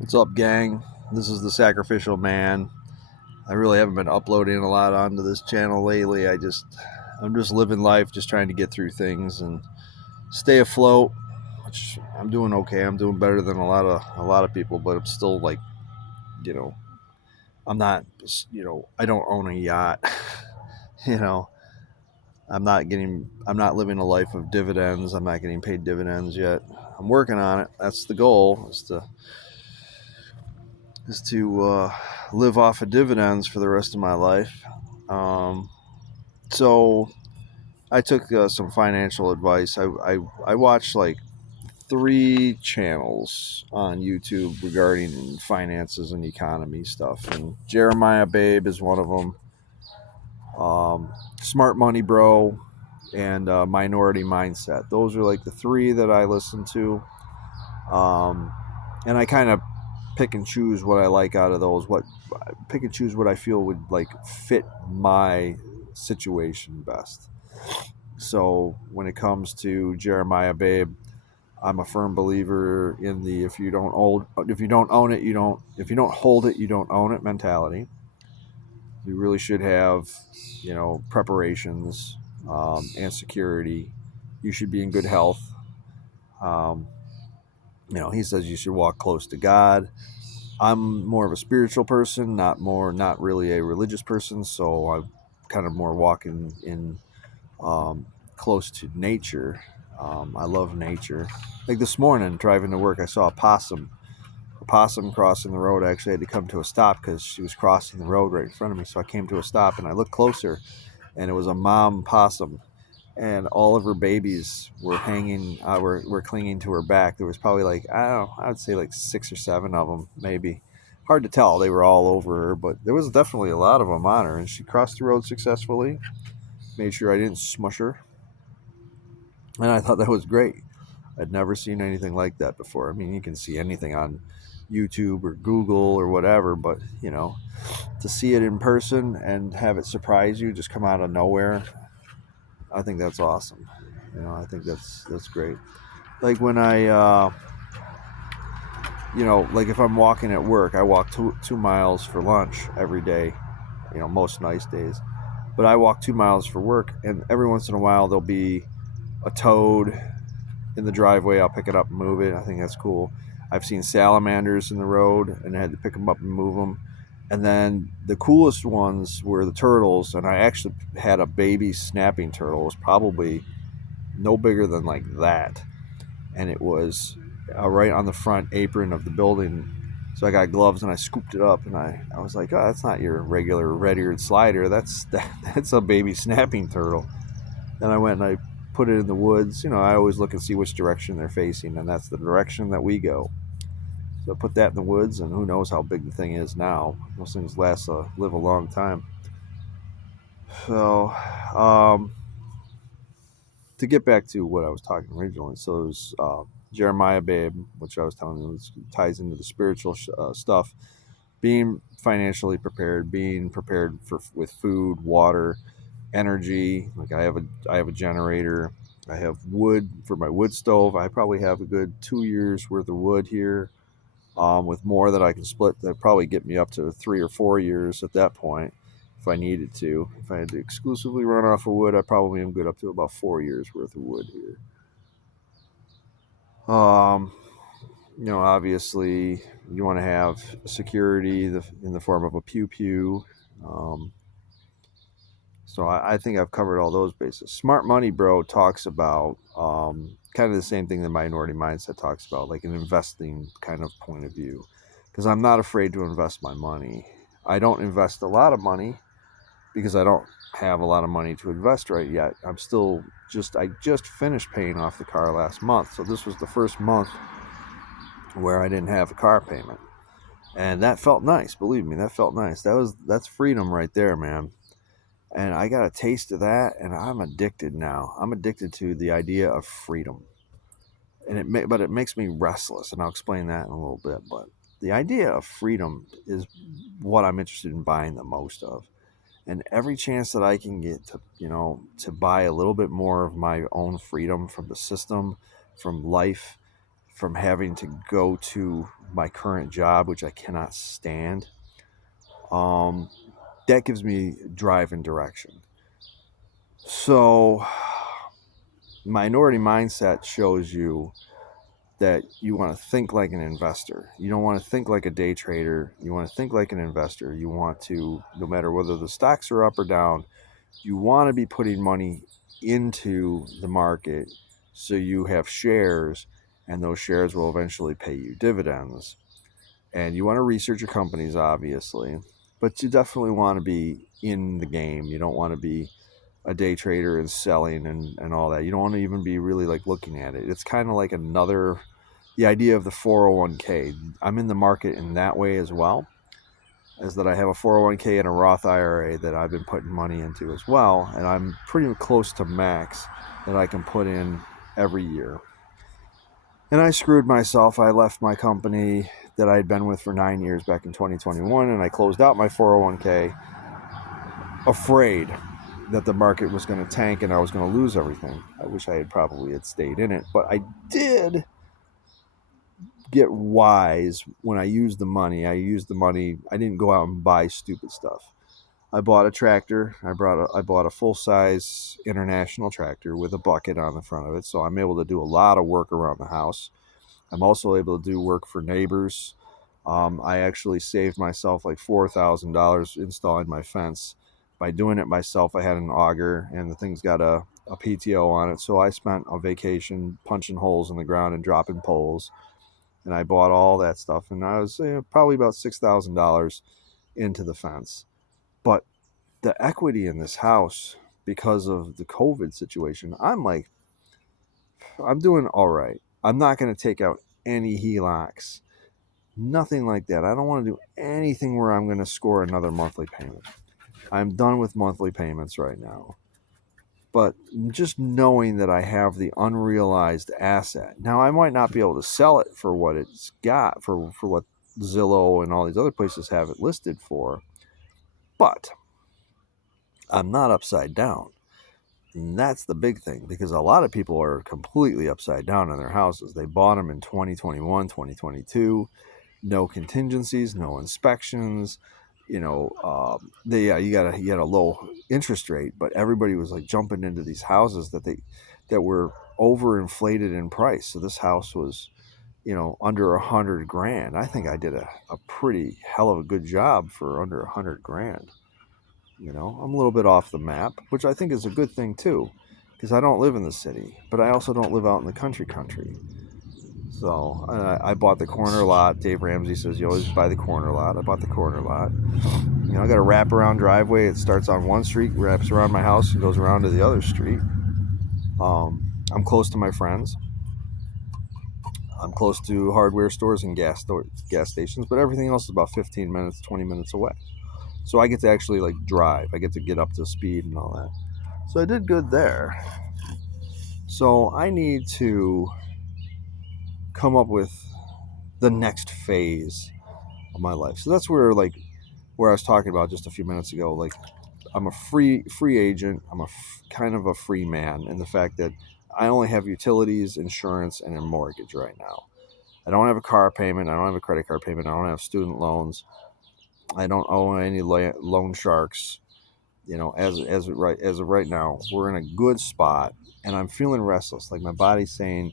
What's up, gang? This is the Sacrificial Man. I really haven't been uploading a lot onto this channel lately. I'm just living life, just trying to get through things and stay afloat. Which I'm doing okay. I'm doing better than a lot of people, but I'm still like, you know, I'm not, I don't own a yacht. you know, I'm not living a life of dividends. I'm not getting paid dividends yet. I'm working on it. That's the goal, is to live off of dividends for the rest of my life. Um, so I took some financial advice. I watched like three channels on YouTube regarding finances and economy stuff, and Jeremiah Babe is one of them. Smart Money Bro and Minority Mindset. Those are like the three that I listen to. And I kind of pick and choose what I like out of those. Pick and choose what I feel would like fit my situation best. So when it comes to Jeremiah Babe, I'm a firm believer in the if you don't own it, if you don't hold it, you don't own it mentality. You really should have, preparations and security. You should be in good health. Um, he says you should walk close to God. I'm more of a spiritual person, not really a religious person. So I'm kind of more walking in close to nature. I love nature. Like this morning, driving to work, I saw a possum. A possum crossing the road. I actually had to come to a stop because she was crossing the road right in front of me. So I came to a stop and I looked closer, and it was a mom possum, and all of her babies were hanging, were clinging to her back. There was probably like, I don't know, I would say like 6 or 7 of them, maybe. Hard to tell. They were all over her, but there was definitely a lot of them on her, and she crossed the road successfully. Made sure I didn't smush her, and I thought that was great. I'd never seen anything like that before. I mean, you can see anything on YouTube or Google or whatever, but to see it in person and have it surprise you, just come out of nowhere, I think that's awesome. I think that's great. Like when like if I'm walking at work, I walk 2 miles for lunch every day. Most nice days, but I walk 2 miles for work, and every once in a while there'll be a toad in the driveway. I'll pick it up and move it. I think that's cool. I've seen salamanders in the road, and I had to pick them up and move them. And then the coolest ones were the turtles, and I actually had a baby snapping turtle. It was probably no bigger than like that, and it was right on the front apron of the building. So I got gloves and I scooped it up, and I was like, oh, that's not your regular red-eared slider. That's a baby snapping turtle. Then I went and I put it in the woods. I always look and see which direction they're facing, and that's the direction that we go. So I put that in the woods, and who knows how big the thing is now. Those things live a long time. So, to get back to what I was talking originally, so it was Jeremiah Babe, which I was telling you ties into the spiritual stuff, being financially prepared, being prepared with food, water, energy. Like I have a generator. I have wood for my wood stove. I probably have a good 2 years worth of wood here, with more that I can split. That probably get me up to 3 or 4 years at that point if I needed to. If I had to exclusively run off of wood, I probably am good up to about 4 years worth of wood here. Um, Obviously, you want to have security in the form of a pew pew. So I think I've covered all those bases. Smart Money Bro talks about kind of the same thing that Minority Mindset talks about, like an investing kind of point of view. Because I'm not afraid to invest my money. I don't invest a lot of money because I don't have a lot of money to invest right yet. I just finished paying off the car last month. So this was the first month where I didn't have a car payment. And that felt nice. Believe me, that felt nice. That's freedom right there, man. And I got a taste of that, and I'm addicted now. I'm addicted to the idea of freedom, and but it makes me restless, and I'll explain that in a little bit. But the idea of freedom is what I'm interested in buying the most of, and every chance that I can get to buy a little bit more of my own freedom from the system, from life, from having to go to my current job, which I cannot stand. That gives me drive and direction. So, minority mindset shows you that you want to think like an investor. You don't want to think like a day trader. You want to think like an investor. You want to, no matter whether the stocks are up or down, you want to be putting money into the market so you have shares, and those shares will eventually pay you dividends. And you want to research your companies, obviously, but you definitely want to be in the game. You don't want to be a day trader and selling and all that. You don't want to even be really like looking at it. It's kind of like the idea of the 401k. I'm in the market in that way as well, is that I have a 401k and a Roth IRA that I've been putting money into as well. And I'm pretty close to max that I can put in every year. And I screwed myself. I left my company that I'd been with for 9 years back in 2021, and I closed out my 401k afraid that the market was going to tank and I was going to lose everything. I wish I had probably had stayed in it, but I did get wise when I used the money. I didn't go out and buy stupid stuff. I bought a tractor. I bought a full-size international tractor with a bucket on the front of it, so I'm able to do a lot of work around the house. I'm also able to do work for neighbors. I actually saved myself like $4,000 installing my fence. By doing it myself, I had an auger, and the thing's got a PTO on it, so I spent a vacation punching holes in the ground and dropping poles, and I bought all that stuff, and I was probably about $6,000 into the fence. But the equity in this house, because of the COVID situation, I'm doing all right. I'm not going to take out any HELOCs, nothing like that. I don't want to do anything where I'm going to score another monthly payment. I'm done with monthly payments right now. But just knowing that I have the unrealized asset. Now, I might not be able to sell it for what it's got, for what Zillow and all these other places have it listed for, but I'm not upside down. And that's the big thing, because a lot of people are completely upside down in their houses. They bought them in 2021, 2022, no contingencies, no inspections. You got a low interest rate, but everybody was like jumping into these houses that were overinflated in price. So this house was, under $100,000. I think I did a pretty hell of a good job for under $100,000. I'm a little bit off the map, which I think is a good thing too, because I don't live in the city, but I also don't live out in the country. So I bought the corner lot. Dave Ramsey says you always buy the corner lot. I bought the corner lot. I got a wraparound driveway. It starts on one street, wraps around my house, and goes around to the other street. I'm close to my friends. I'm close to hardware stores and gas stations, but everything else is about 15 minutes, 20 minutes away. So I get to actually drive. I get to get up to speed and all that. So I did good there. So I need to come up with the next phase of my life. So that's where I was talking about just a few minutes ago. I'm a free agent. I'm kind of a free man in the fact that I only have utilities, insurance, and a mortgage right now. I don't have a car payment. I don't have a credit card payment. I don't have student loans. I don't owe any loan sharks. As of right now, we're in a good spot, and I'm feeling restless. Like my body's saying,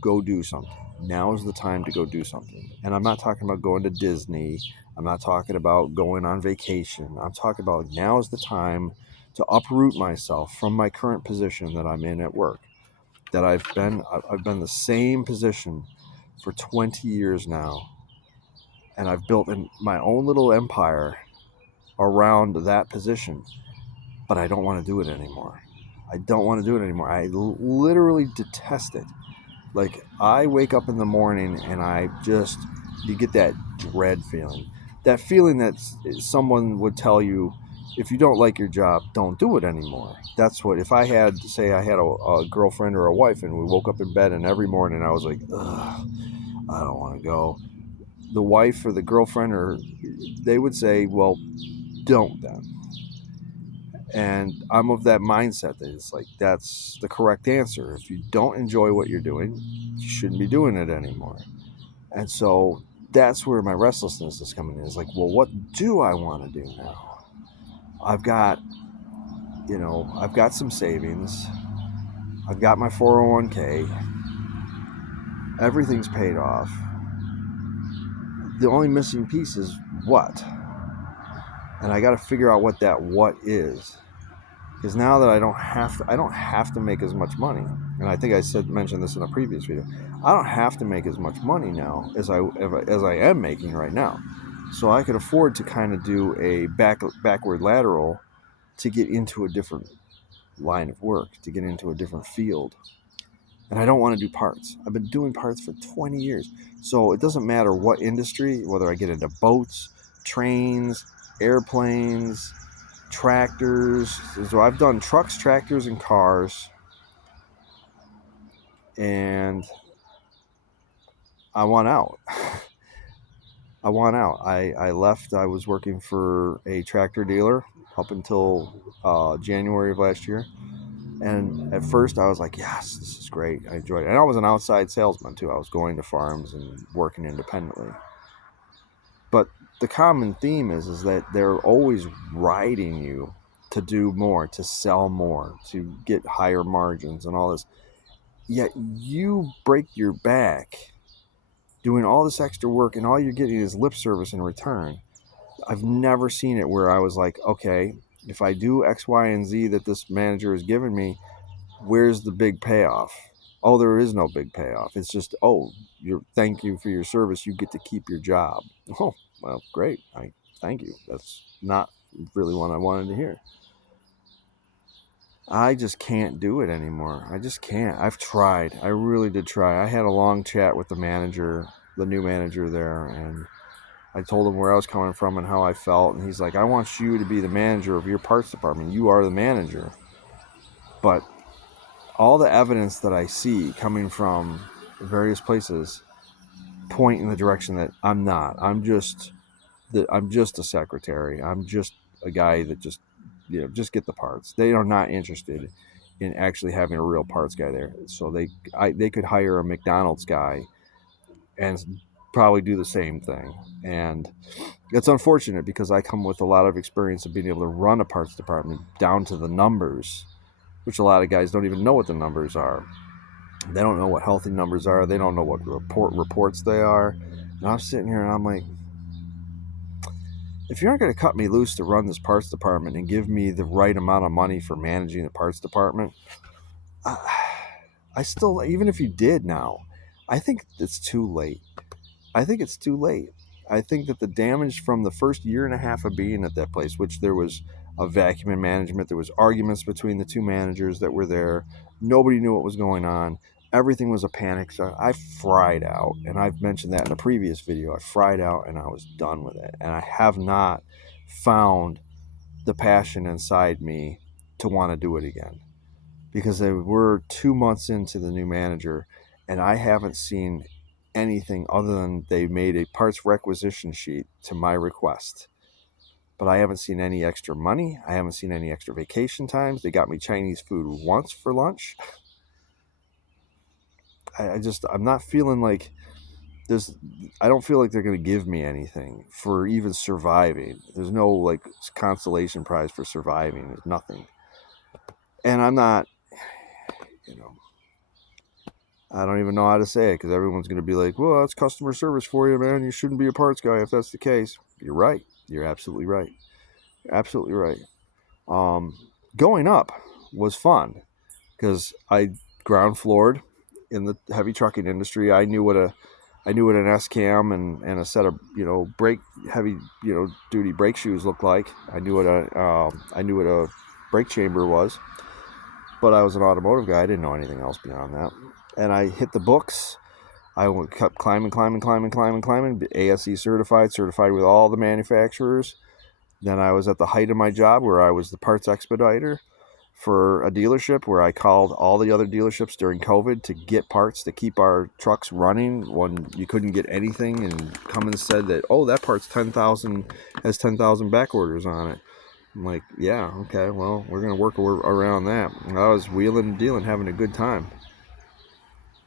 "Go do something. Now is the time to go do something." And I'm not talking about going to Disney. I'm not talking about going on vacation. I'm talking about now is the time to uproot myself from my current position that I'm in at work. That I've been the same position for 20 years now. And I've built my own little empire around that position, but I don't want to do it anymore. I literally detest it. I wake up in the morning and you get that dread feeling. That feeling that someone would tell you, if you don't like your job, don't do it anymore. That's what, if I had a girlfriend or a wife and we woke up in bed and every morning I was like, ugh, I don't want to go. The wife or the girlfriend, they would say, well, don't then. And I'm of that mindset that it's like, that's the correct answer. If you don't enjoy what you're doing, you shouldn't be doing it anymore. And so that's where my restlessness is coming in. It's like, well, what do I want to do now? I've got some savings. I've got my 401k. Everything's paid off. The only missing piece is what? And I got to figure out what that what is. Because now that I don't have to make as much money. And I think I mentioned this in a previous video. I don't have to make as much money now as I am making right now. So I could afford to kind of do a backward lateral to get into a different line of work, to get into a different field. And I don't want to do parts. I've been doing parts for 20 years. So it doesn't matter what industry, whether I get into boats, trains, airplanes, tractors. So I've done trucks, tractors, and cars. And I want out. I left. I was working for a tractor dealer up until January of last year. And at first I was like, yes, this is great. I enjoyed it. And I was an outside salesman too. I was going to farms and working independently. But the common theme is that they're always riding you to do more, to sell more, to get higher margins and all this. Yet you break your back doing all this extra work and all you're getting is lip service in return. I've never seen it where I was like, okay, if I do X, Y, and Z that this manager has given me, where's the big payoff? Oh, there is no big payoff. It's just, thank you for your service. You get to keep your job. Oh, well, great. Thank you. That's not really what I wanted to hear. I just can't do it anymore. I just can't. I've tried. I really did try. I had a long chat with the new manager there, and I told him where I was coming from and how I felt. And he's like, I want you to be the manager of your parts department. You are the manager. But all the evidence that I see coming from various places point in the direction that I'm not. I'm just a secretary. I'm just a guy that just get the parts. They are not interested in actually having a real parts guy there. So they could hire a McDonald's guy and probably do the same thing. And it's unfortunate because I come with a lot of experience of being able to run a parts department down to the numbers, which a lot of guys don't even know what the numbers are. They don't know what healthy numbers are. They don't know what reports they are. And I'm sitting here and I'm like, if you aren't going to cut me loose to run this parts department and give me the right amount of money for managing the parts department, I still, even if you did now, I think it's too late. I think it's too late. I think that the damage from the first year and a half of being at that place, which there was a vacuum in management, there was arguments between the two managers that were there. Nobody knew what was going on. Everything was a panic. So I fried out, and I've mentioned that in a previous video. I fried out and I was done with it. And I have not found the passion inside me to want to do it again. Because we're 2 months into the new manager, and I haven't seen anything other than they made a parts requisition sheet to my request. But I haven't seen any extra money. I haven't seen any extra vacation times. They got me Chinese food once for lunch. I'm not feeling like I don't feel like they're going to give me anything for even surviving. There's no like consolation prize for surviving. There's nothing. And I'm not, I don't even know how to say it because everyone's going to be like, well, that's customer service for you, man. You shouldn't be a parts guy if that's the case. You're right. You're absolutely right. You're absolutely right. Going up was fun because I ground floored in the heavy trucking industry. I knew what an S cam and a set of heavy duty brake shoes looked like. I knew what a brake chamber was, but I was an automotive guy. I didn't know anything else beyond that. And I hit the books. I kept climbing. ASE certified with all the manufacturers. Then I was at the height of my job where I was the parts expediter for a dealership where I called all the other dealerships during COVID to get parts to keep our trucks running when you couldn't get anything, and Cummins said that, oh, that part's 10,000 has 10,000 back orders on it. I'm like, yeah, okay, well, we're going to work around that. And I was wheeling and dealing, having a good time.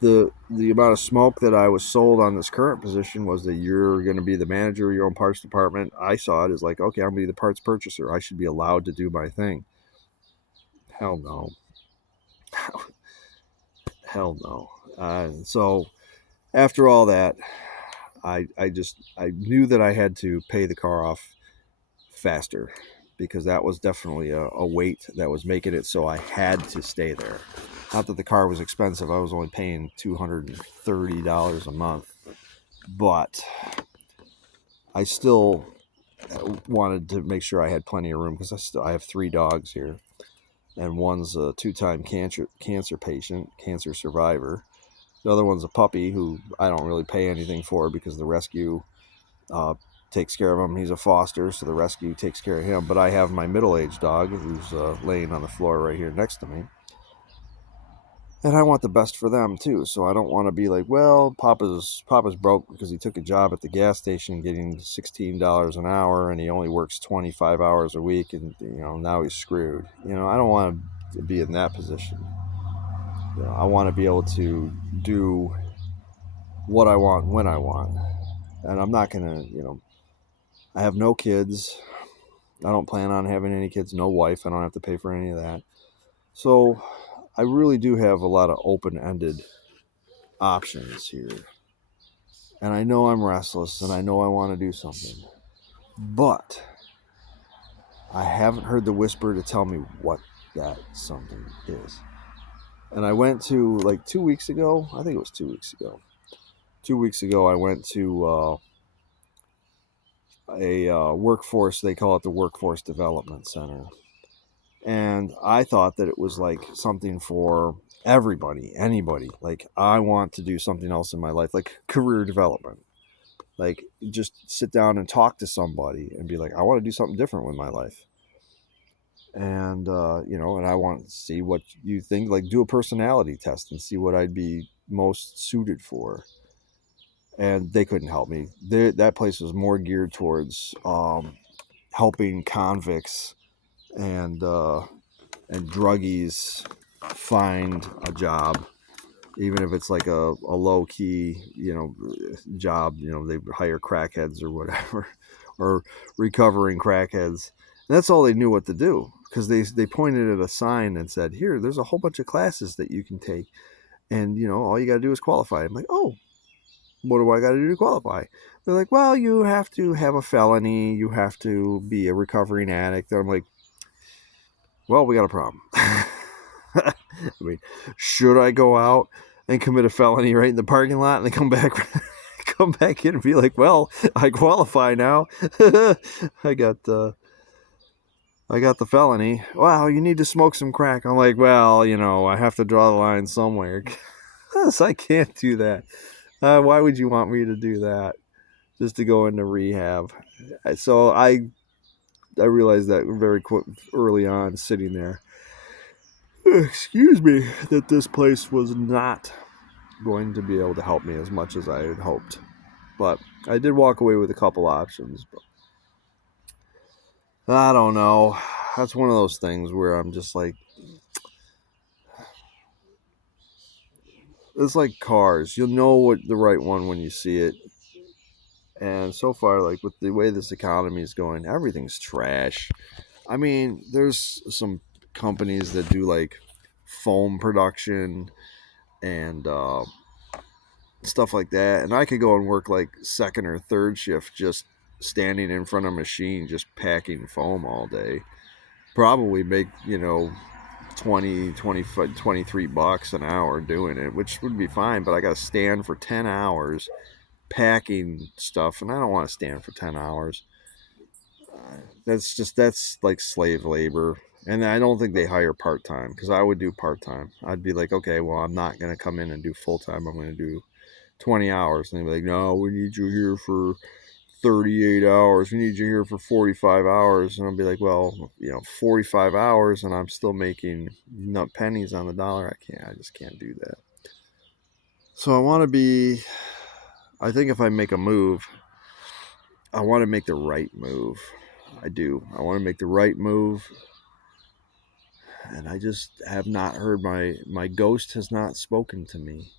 The amount of smoke that I was sold on this current position was that you're going to be the manager of your own parts department. I saw it as like, okay, I'm going to be the parts purchaser. I should be allowed to do my thing. Hell no. Hell no. So after all that, I knew that I had to pay the car off faster because that was definitely a weight that was making it so I had to stay there. Not that the car was expensive, I was only paying $230 a month, but I still wanted to make sure I had plenty of room because I have 3 dogs here, and one's a 2-time cancer patient, cancer survivor. The other one's a puppy who I don't really pay anything for because the rescue takes care of him. He's a foster, so the rescue takes care of him. But I have my middle-aged dog who's laying on the floor right here next to me. And I want the best for them too. So I don't want to be like, well, Papa's broke because he took a job at the gas station getting $16 an hour and he only works 25 hours a week, and now he's screwed. I don't want to be in that position. I want to be able to do what I want when I want. And I'm not gonna, I have no kids. I don't plan on having any kids, no wife. I don't have to pay for any of that. So I really do have a lot of open-ended options here. And I know I'm restless and I know I want to do something. But I haven't heard the whisper to tell me what that something is. And I went to, like 2 weeks ago, I think it was 2 weeks ago. 2 weeks ago, I went to a workforce, they call it the Workforce Development Center. And I thought that it was like something for everybody, anybody. Like, I want to do something else in my life, like career development. Like, just sit down and talk to somebody and be like, I want to do something different with my life. And, and I want to see what you think, like do a personality test and see what I'd be most suited for. And they couldn't help me. That place was more geared towards helping convicts and druggies find a job, even if it's like a low key, job. They hire crackheads or whatever, or recovering crackheads. And that's all they knew what to do, because they pointed at a sign and said, "Here, there's a whole bunch of classes that you can take, and all you got to do is qualify." I'm like, "Oh, what do I got to do to qualify?" They're like, "Well, you have to have a felony, you have to be a recovering addict." And I'm like, well, we got a problem. I mean, should I go out and commit a felony right in the parking lot and then come back in and be like, well, I qualify now. I got the felony. Wow, you need to smoke some crack. I'm like, well, I have to draw the line somewhere. Yes, I can't do that. Why would you want me to do that? Just to go into rehab? So I realized that very early on, sitting there. Excuse me, that this place was not going to be able to help me as much as I had hoped. But I did walk away with a couple options. But I don't know. That's one of those things where I'm just like, it's like cars. You'll know what the right one when you see it. And so far, like with the way this economy is going, everything's trash. I mean, there's some companies that do like foam production and stuff like that, and I could go and work like second or third shift just standing in front of a machine just packing foam all day, probably make 23 bucks an hour doing it, which would be fine, but I gotta stand for 10 hours packing stuff, and I don't want to stand for 10 hours. That's like slave labor. And I don't think they hire part-time, because I would do part-time. I'd be like, okay, well, I'm not going to come in and do full-time. I'm going to do 20 hours. And they'd be like, no, we need you here for 38 hours. We need you here for 45 hours. And I'll be like, well, 45 hours and I'm still making nut pennies on the dollar. I just can't do that. So I think if I make a move, I want to make the right move. I do. I want to make the right move. And I just have not heard my ghost has not spoken to me.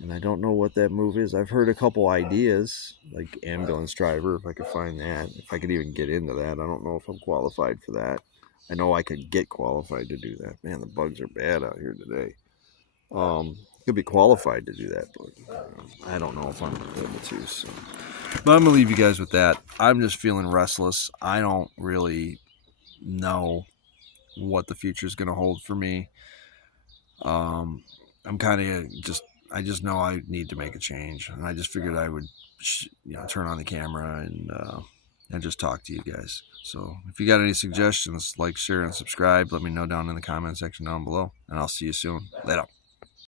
And I don't know what that move is. I've heard a couple ideas, like ambulance driver, if I could find that. If I could even get into that. I don't know if I'm qualified for that. I know I could get qualified to do that. Man, the bugs are bad out here today. Could be qualified to do that, but I don't know if I'm able to. So, but I'm gonna leave you guys with that. I'm just feeling restless. I don't really know what the future is gonna hold for me. I'm kind of I just know I need to make a change, and I just figured I would, turn on the camera and just talk to you guys. So if you got any suggestions, like, share, and subscribe. Let me know down in the comment section down below, and I'll see you soon. Later.